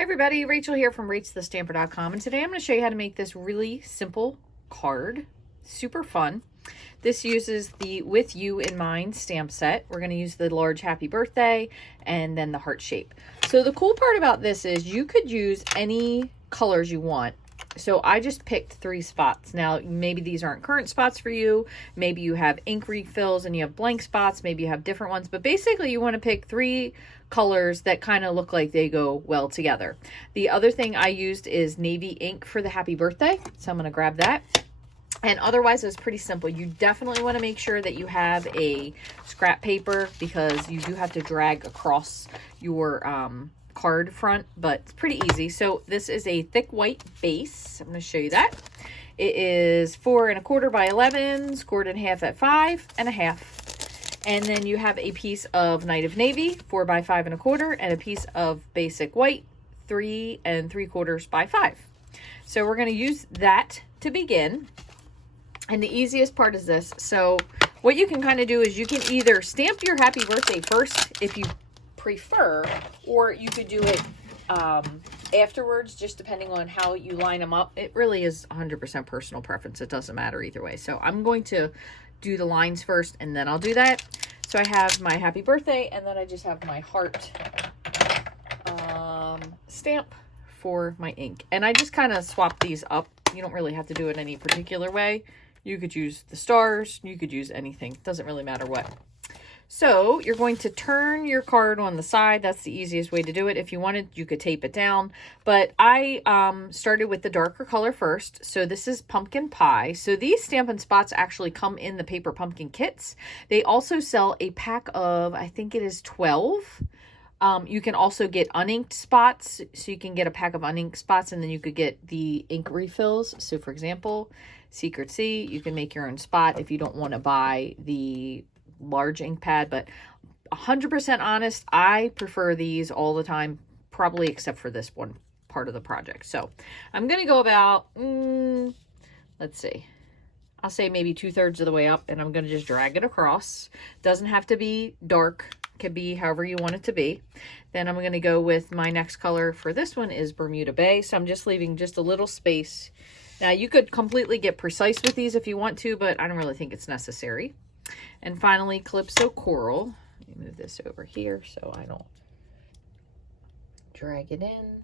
Hey everybody, Rachel here from Rachthestamper.com, and today I'm going to show you how to make this really simple card. Super fun. This uses the With You in Mind stamp set. We're going to use the large happy birthday and then the heart shape. So the cool part about this is you could use any colors you want. So I just picked 3 spots. Now, maybe these aren't current spots for you. Maybe you have ink refills and you have blank spots. Maybe you have different ones. But basically, you want to pick 3 colors that kind of look like they go well together. The other thing I used is navy ink for the happy birthday. So I'm going to grab that. And otherwise, it's pretty simple. You definitely want to make sure that you have a scrap paper because you do have to drag across your card front, but it's pretty easy. So this is a thick white base. I'm going to show you that. It is 4 1/4 by 11, scored in half at 5 1/2. And then you have a piece of Night of Navy, 4 by 5 1/4, and a piece of basic white, 3 3/4 by 5. So we're going to use that to begin. And the easiest part is this. So what you can kind of do is you can either stamp your happy birthday first if you prefer, or you could do it afterwards, just depending on how you line them up. It really is 100% personal preference. It doesn't matter either way. So I'm going to do the lines first and then I'll do that. So I have my happy birthday and then I just have my heart stamp for my ink. And I just kind of swap these up. You don't really have to do it any particular way. You could use the stars, you could use anything. It doesn't really matter what. So you're going to turn your card on the side. That's the easiest way to do it. If you wanted, you could tape it down. But I started with the darker color first. So this is pumpkin pie. So these Stampin' spots actually come in the paper pumpkin kits. They also sell a pack of, I think it is 12. You can also get uninked spots. So you can get a pack of uninked spots and then you could get the ink refills. So for example, Secret C, you can make your own spot if you don't want to buy the large ink pad, but 100% honest, I prefer these all the time, probably except for this one part of the project. So I'm going to go about, let's see, I'll say maybe 2/3 of the way up, and I'm going to just drag it across. Doesn't have to be dark, could be however you want it to be. Then I'm going to go with my next color for this one is Bermuda Bay. So I'm just leaving just a little space. Now you could completely get precise with these if you want to, but I don't really think it's necessary. And finally, Calypso Coral. Let me move this over here so I don't drag it in.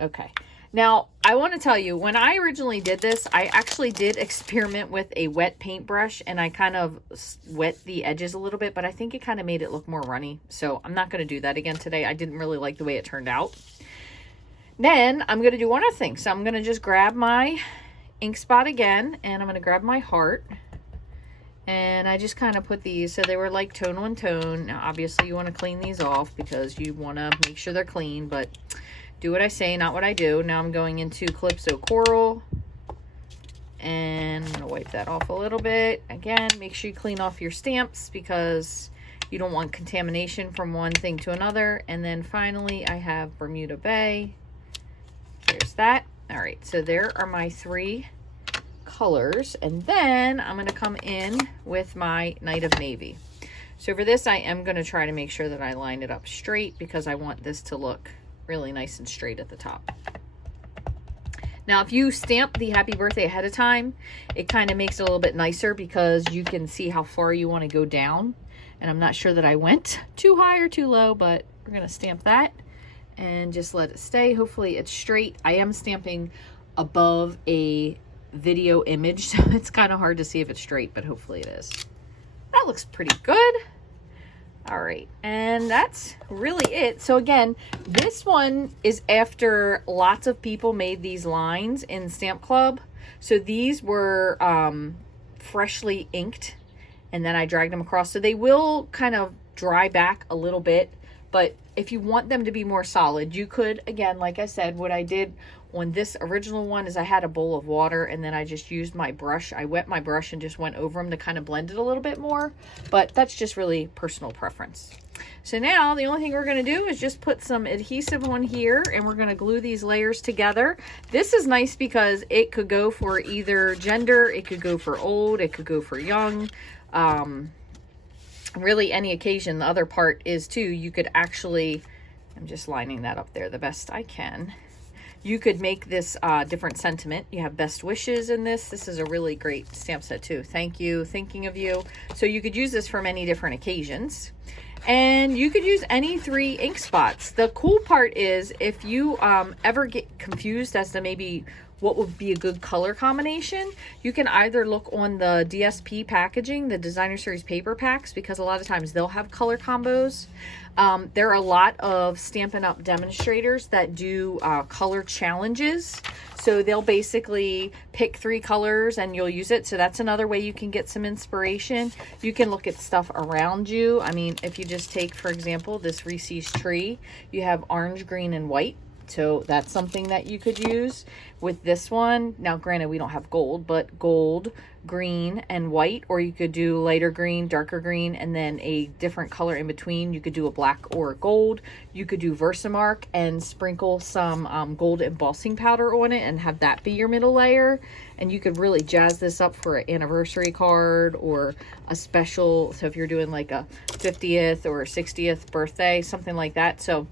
Okay. Now, I want to tell you, when I originally did this, I actually did experiment with a wet paintbrush, and I kind of wet the edges a little bit, but I think it kind of made it look more runny. So I'm not going to do that again today. I didn't really like the way it turned out. Then I'm going to do one other thing. So I'm going to just grab my ink spot again, and I'm going to grab my heart. And I just kind of put these, so they were like tone on tone. Now, obviously, you want to clean these off because you want to make sure they're clean, but do what I say, not what I do. Now I'm going into Calypso Coral, and I'm going to wipe that off a little bit. Again, make sure you clean off your stamps because you don't want contamination from one thing to another. And then finally, I have Bermuda Bay. There's that. All right, so there are my 3 colors, and then I'm going to come in with my Night of Navy. So for this, I am going to try to make sure that I line it up straight because I want this to look really nice and straight at the top. Now, if you stamp the happy birthday ahead of time, it kind of makes it a little bit nicer because you can see how far you want to go down. And I'm not sure that I went too high or too low, but we're going to stamp that and just let it stay. Hopefully it's straight. I am stamping above a video image, so it's kind of hard to see if it's straight, but hopefully it is. That looks pretty good. All right, and that's really it. So again, this one is after lots of people made these lines in Stamp Club. So these were freshly inked, and then I dragged them across. So they will kind of dry back a little bit, but if you want them to be more solid, you could, again, like I said, what I did on this original one is I had a bowl of water and then I just used my brush. I wet my brush and just went over them to kind of blend it a little bit more, but that's just really personal preference. So now the only thing we're going to do is just put some adhesive on here and we're going to glue these layers together. This is nice because it could go for either gender, it could go for old, it could go for young. Really any occasion. The other part is too, you could actually I'm just lining that up there the best I can. You could make this different sentiment. You have best wishes in this. This is a really great stamp set too. Thank you, thinking of you. So you could use this for many different occasions. And you could use any 3 ink spots. The cool part is if you ever get confused as to maybe what would be a good color combination, you can either look on the DSP packaging, the Designer Series paper packs, because a lot of times they'll have color combos. There are a lot of Stampin' Up! Demonstrators that do color challenges. So they'll basically pick 3 colors and you'll use it. So that's another way you can get some inspiration. You can look at stuff around you. I mean, if you just take, for example, this Reese's tree, you have orange, green, and white. So that's something that you could use with this one. Now, granted, we don't have gold, but gold, green, and white, or you could do lighter green, darker green, and then a different color in between. You could do a black or a gold. You could do Versamark and sprinkle some gold embossing powder on it and have that be your middle layer. And you could really jazz this up for an anniversary card or a special. So if you're doing like a 50th or 60th birthday, something like that. So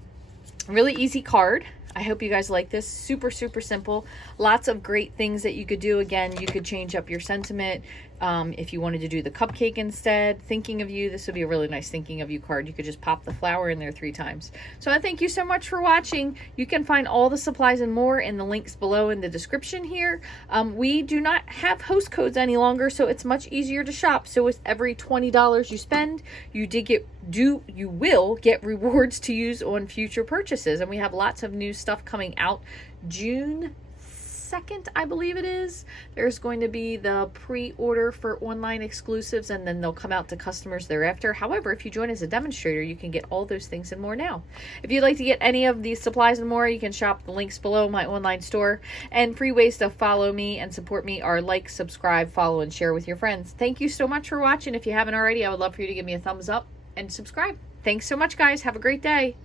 really easy card. I hope you guys like this. Super, super simple. Lots of great things that you could do. Again, you could change up your sentiment. If you wanted to do the cupcake instead, thinking of you, this would be a really nice thinking of you card. You could just pop the flower in there 3 times. So I thank you so much for watching. You can find all the supplies and more in the links below in the description here. We do not have host codes any longer, so it's much easier to shop. So with every $20 you spend, you will get rewards to use on future purchases. And we have lots of new stuff coming out June 2nd, I believe it is. There's going to be the pre-order for online exclusives, and then they'll come out to customers thereafter. However, if you join as a demonstrator, you can get all those things and more now. If you'd like to get any of these supplies and more, you can shop the links below my online store. And free ways to follow me and support me are like, subscribe, follow, and share with your friends. Thank you so much for watching. If you haven't already, I would love for you to give me a thumbs up and subscribe. Thanks so much, guys. Have a great day.